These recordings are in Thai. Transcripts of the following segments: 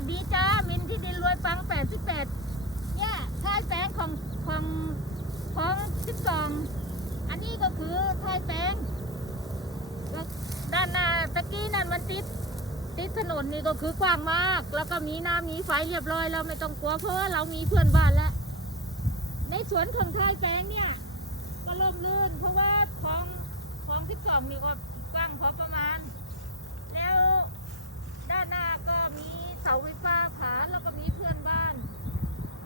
สดีจ้ามินที่ดินรวยปังแปดสิบแปดเนี่ยท้ายแปลงของของของสิบสองอันนี้ก็คือท้ายแปลงด้านหน้าตะกี้นั่นมันติดติดถนนนี่ก็คือกว้างมาก แล้วก็มีน้ำมีไฟเรียบร้อยเราไม่ต้องกลัวเพราะว่าเรามีเพื่อนบ้านแล้วในสวนของท้ายแปลงเนี่ย ก็ล่มลื่น เพราะว่าของของสิบสองนี่ก็กว้างพอประมาณ แล้วด้านหน้าก็มีเสาไฟฟ้าผาแล้วก็มีเพื่อนบ้าน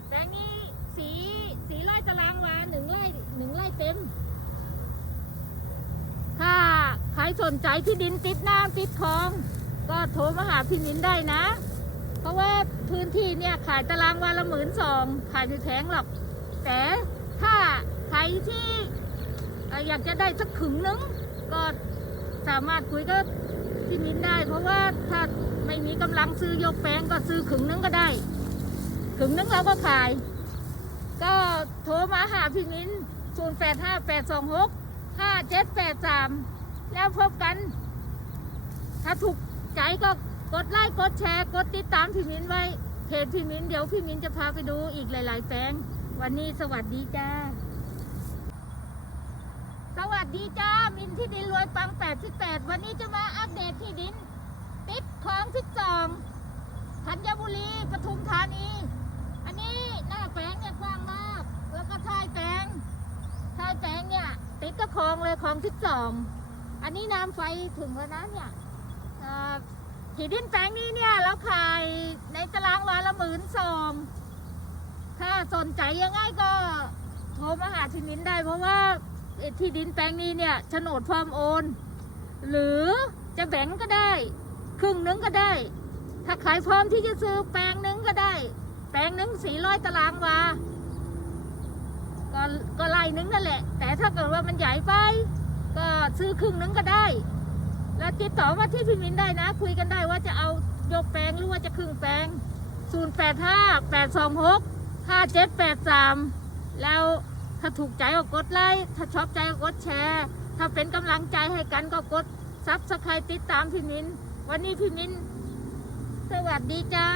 แต่นี้สีสีไร่ ตารางวาหนึ่งไร่หนึ่งไร่เต็ม ถ้าใครสนใจที่ดินติดน้ำติดคลอง ก็โทรมาหาพี่นินได้นะ เพราะว่าพื้นที่เนี่ยขายตารางวาละหมื่นสองขายไม่แพงหรอก แต่ถ้าใครที่เอ่ออยากจะได้สักขึงนึง ก็สามารถคุยกับพี่นินได้ เพราะว่าถ้าไม่มีกำลังซื้อยกแปลงก็ซื้อขึงนึงก็ได้ขึงนึงเราก็ขาย ก็โทรมาหาพี่นิน0 8 5 8 2 6 5 7 8 3แล้วพบกัน ถ้าถูกใจก็กดไลค์กดแชร์กดติดตามพี่มิ้นไว้เพจพี่มิ้นเดี๋ยวพี่มิ้นจะพาไปดูอีกหลาย ๆแปลงวันนี้สวัสดีจ้า สวัสดีจ้า มินที่ดินรวยปัง 88 วันนี้จะมาอัปเดตที่ดิน ติดคลอง12ธัญบุรีปทุมธานี อันนี้หน้าแปลงเนี่ยกว้างมาก แล้วก็ท้ายแปลงท้ายแปลงเนี่ยติดกับคลองเลยคลอง12อันนี้น้ำไฟถึงแล้วนะเนี่ยเอ่อที่ดินแปลงนี้เนี่ยเราขายในตารางวาละหมื่นสองถ้าสนใจยังไงก็โทรมาหาที่นินได้ เพราะว่าที่ดินแปลงนี้เนี่ยโฉนดพร้อมโอน หรือจะแบ่งก็ได้ ครึ่งนึงก็ได้ ถ้าใครพร้อมที่จะซื้อแปลงนึงก็ได้ ปลงหนึ่งสี่ร้อยตารางวา ก็ก็ไล่นึงนั่นแหละ แต่ถ้าเกิดว่ามันใหญ่ไป ก็ซื้อครึ่งนึงก็ได้ แล้วติดต่อมาที่พี่มินได้นะ คุยกันได้ว่าจะเอายกแปลงหรือว่าจะครึ่งแปลง0 8 5 8 2 6 5 7 8 3แปดสองหกห้าเจ็ดแปดสามแล้วถ้าถูกใจก็กดไลค์ ถ้าชอบใจก็กดแชร์ ถ้าเป็นกำลังใจให้กันก็กดซับสไครติดตามพี่มิน วันนี้พี่มิน สวัสดีจ้า